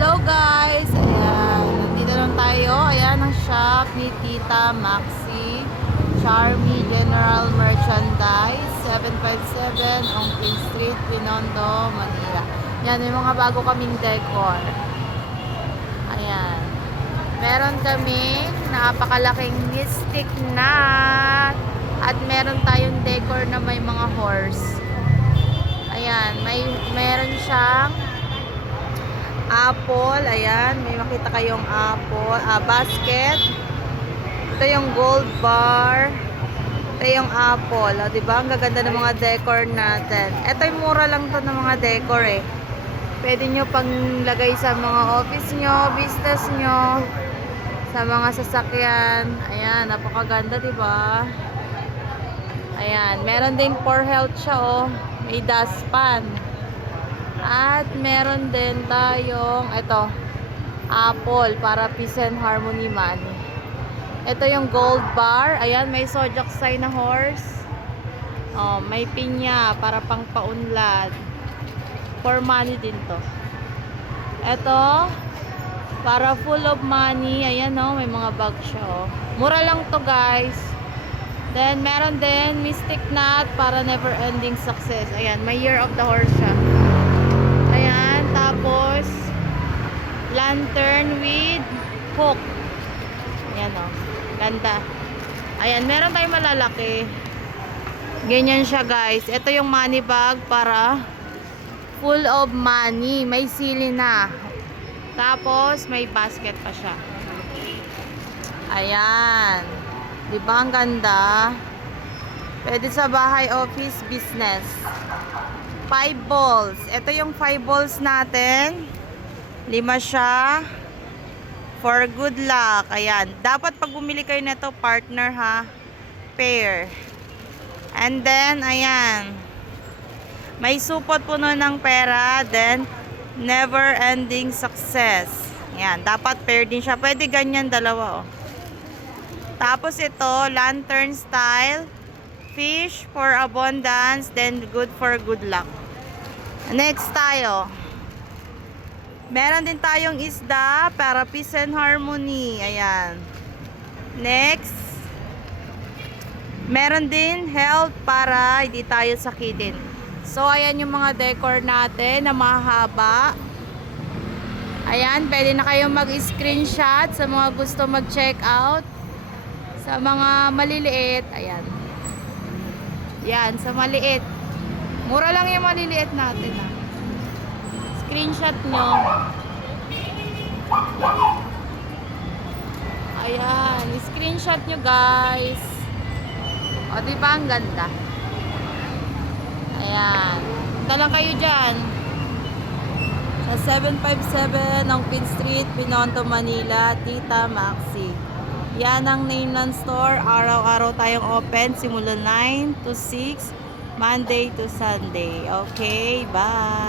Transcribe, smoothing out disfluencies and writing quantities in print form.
Hello guys! Ayan, nandito lang tayo. Ayan ang shop ni Tita Maxi Charmy General Merchandise 757 Ongpin Street, Binondo, Manila. Ayan, may mga bago kaming decor. Ayan. Meron kami napakalaking mystic knot at meron tayong decor na may mga horse. Ayan, meron siyang apple. Ayan, may makita kayong apple, basket. Ito yung gold bar. Ito yung apple. O, diba? Ang gaganda ng mga decor natin. Ito yung mura lang to ng mga decor eh. Pwede nyo pang lagay sa mga office nyo, business nyo, sa mga sasakyan. Ayan, napakaganda, diba? Ayan, meron ding for health siya, oh. May dustpan. At meron din tayong ito, apple para peace and harmony man. Ito yung gold bar. Ayan, may zodiac sign na horse. Oh, may pinya para pang paunlad. For money din to. Ito, para full of money. Ayan, oh, may mga bag siya, oh. Mura lang to, guys. Then, meron din mystic knot para never ending success. Ayan, may year of the horse siya. Ayan, tapos lantern with hook. Ayan, o. Ganda. Ayan, meron tayong malalaki. Ganyan siya, guys. Ito yung money bag para full of money. May sili na. Tapos, may basket pa siya. Ayan. Diba ang ganda? Pwede sa bahay, office, business. 5 balls. Ito yung 5 balls natin. 5 siya. For good luck. Ayan. Dapat pag bumili kayo nito, partner ha. Pair. And then, ayan. May supot puno ng pera. Then, never ending success. Ayan. Dapat pair din siya. Pwede ganyan, dalawa, oh. Tapos ito, lantern style. Fish for abundance. Then, good for good luck. Next tayo. Meron din tayong isda para peace and harmony. Ayan. Next. Meron din health para hindi tayo sakitin. So, ayan yung mga decor natin na mahaba. Ayan, pwede na kayong mag-screenshot sa mga gusto mag-check out. Sa mga maliliit. Ayan. Yan, sa maliit. Mura lang yung maliliit natin, ha. Screenshot nyo. Ayan, screenshot nyo, guys. O, diba ang ganda? Ayan. Punta lang kayo dyan. Sa 757 ng Pin Street, Binondo, Manila, Tita Maxi. Yan ang name ng store. Araw-araw tayong open. Simula 9 to 6. Monday to Sunday. Okay, bye.